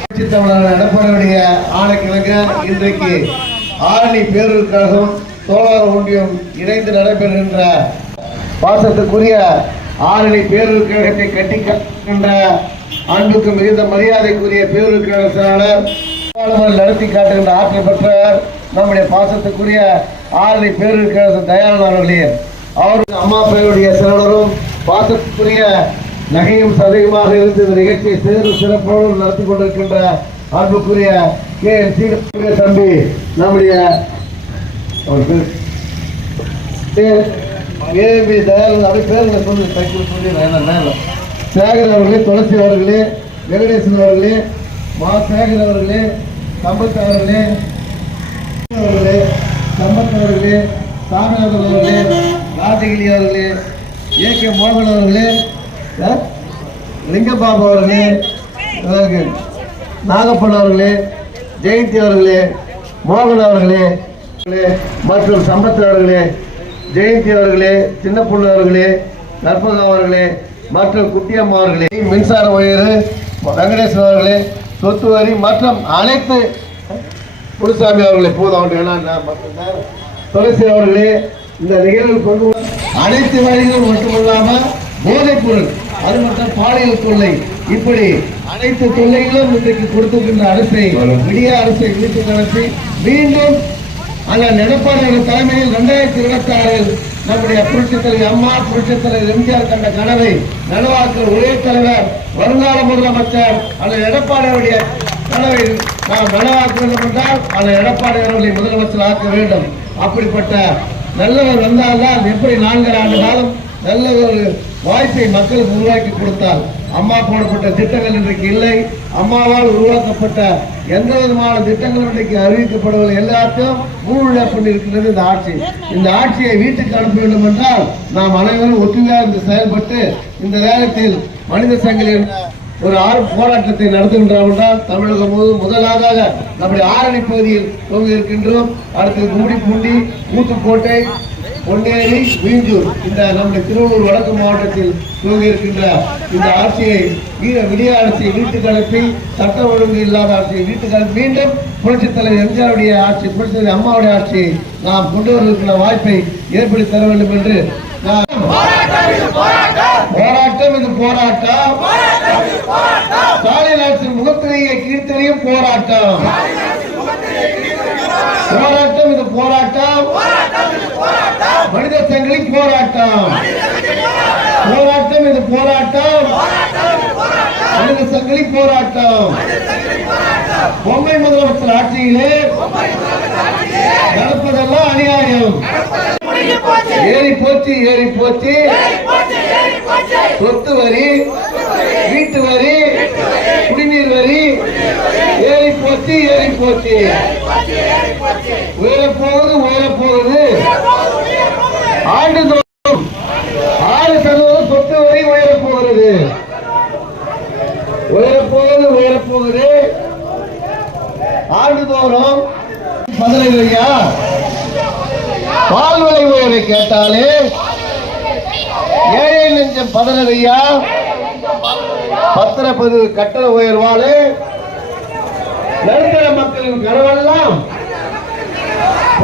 புரட்சித் எடப்பாடியுடைய ஆணைக்கிழங்க இன்றைக்கு ஆரணி பேரூர் கழகம் தோழர் ஒன்றியம் இணைந்து நடைபெறுகின்ற பாசத்துக்குரிய ஆரணி பேரூர் கழகத்தை கட்டி காக்கின்ற அன்புக்கு மிகுந்த மரியாதைக்குரிய பேரூர் கழக செயலாளர் நடத்தி காட்டுகின்ற ஆற்றல் பெற்றவர் நம்முடைய பாசத்துக்குரிய ஆரணி பேரூர் கழக தயாளன் அவர்களே அவருக்கு அம்மா பேருடைய செயலரும் பாசத்துக்குரிய நகையும் சதையுமாக இருந்து இந்த நிகழ்ச்சியை சிறு சிறப்போடு நடத்தி கொண்டிருக்கின்ற அன்புக்குரிய கே. என் சீன தம்பி நம்முடைய சேகர் அவர்களே துளசி அவர்களே வெங்கடேசன் அவர்களே மா. சேகர் அவர்களே சம்பத் அவர்களே அவர்களே சம்பத் அவர்களே சாமிநாதன் அவர்களே ராஜகிரி அவர்களே ஏ கே மோகன் அவர்களே அஹ், லிங்கபாபு அவர்களே நாகப்பன் அவர்களே ஜெயந்தி அவர்களே மோகன் அவர்களே மற்றும் சம்பத் அவர்களே ஜெயந்தி அவர்களே சின்ன அவர்களே நற்பகம் அவர்களே மற்றும் குட்டியம்மா அவர்களே மின்சார உயர் வெங்கடேஸ்வரர் அவர்களே சொத்து வரி மற்றும் அனைத்து குருசாமி அவர்களே போதும் அவர்கள் வேணாம் துளசி அவர்களே இந்த நிகழ்வில் கொண்டு அனைத்து வழிகளும் மட்டுமல்லாம போதைப் பொருள் அது மட்டும் பாலியல் தொல்லை. இப்படி அனைத்து தொல்லைகளும் இன்றைக்கு கொடுத்திருக்கின்ற அரசை விடிய அரசை விழித்து நடத்தி மீண்டும் அந்த எடப்பாடி தலைமையில் இரண்டாயிரத்தி இருபத்தி ஆறில் நம்முடைய புரட்சித் தலைவர் அம்மா புரட்சித் தலைவர் எம்ஜிஆர் கண்ட கனவை நனவாக்குற ஒரே தலைவர் வருங்கால முதலமைச்சர் அந்த எடப்பாடியுடைய கனவை நாம் நனவாக்க வேண்டும் என்றால் அந்த எடப்பாடி அவர்களை முதலமைச்சர் ஆக்க வேண்டும். அப்படிப்பட்ட நல்லவர் வந்தால்தான் எப்படி நான்கு ஆண்டு காலம் நல்ல ஒரு வாய்ப்பை மக்களுக்கு உருவாக்கி கொடுத்தார் அம்மா போடப்பட்ட திட்டங்கள் இன்றைக்கு இல்லை. அம்மாவால் உருவாக்கப்பட்ட எந்த விதமான திட்டங்கள் இன்றைக்கு அறிவிக்கப்படவில்லை. எல்லாத்தையும் ஊழல் பண்ணியிருக்கிறது இந்த ஆட்சி. இந்த ஆட்சியை வீட்டுக்கு அனுப்ப வேண்டும் என்றால் நாம் அனைவரும் ஒற்றுமையாக இருந்து செயல்பட்டு இந்த நேரத்தில் மனித சங்கிலி என்ற ஒரு ஆறு போராட்டத்தை நடத்துகின்றோம் என்றால் தமிழகம் முழு- முதலாவதாக நம்முடைய ஆரணி பகுதியில் துவங்கி இருக்கின்றோம். அடுத்து கும்மிடிப்பூண்டி ஊத்துக்கோட்டை பொன்னேரி மீஞ்சூர் இந்த நம்முடைய திருவள்ளூர் வடக்கு மாவட்டத்தில் இருக்கின்ற இந்த ஆட்சியை வீர விடிய ஆட்சியை வீட்டுக்கு அனுப்பி சட்ட ஒழுங்கு இல்லாத ஆட்சியை வீட்டுக்கு அனுப்பி மீண்டும் புரட்சித் தலைவர் எம்ஜிஆருடைய ஆட்சி புரட்சித் தலைவர் அம்மாவுடைய ஆட்சியை நாம் கொண்டு வருவதற்கான வாய்ப்பை ஏற்படுத்தி தர வேண்டும் என்று நான் போராட்டம் இது போராட்டம்! முகத்திலேயே கீர்த்தனையும் போராட்டம். போராட்டம் இது போராட்டம். மனித சங்கிலி போராட்டம். போராட்டம் இது போராட்டம். மனித சங்கிலி போராட்டம். பொம்மை முதலமைச்சர் ஆட்சியிலே நடப்பதெல்லாம் அநியாயம். ஏறி போச்சு ஏறி போச்சு. சொத்து வரி வீட்டு வரி குடிநீர் வரி ஏறி போச்சு ஏறி போச்சு. உயர போகுது உயர போகுது ஆண்டுதோறும் ஆறு சதவீதம் சொத்து வரை உயர போகிறது உயர போகுது உயர போகுது ஆண்டுதோறும் பதினைந்து ஐயா. பால் விலை உயர்வை கேட்டாலே ஏழை நெஞ்சம் பதறதையா பத்திரப்பதிவு கட்டண உயர்வாலே நடுத்தர மக்களின் கனவெல்லாம்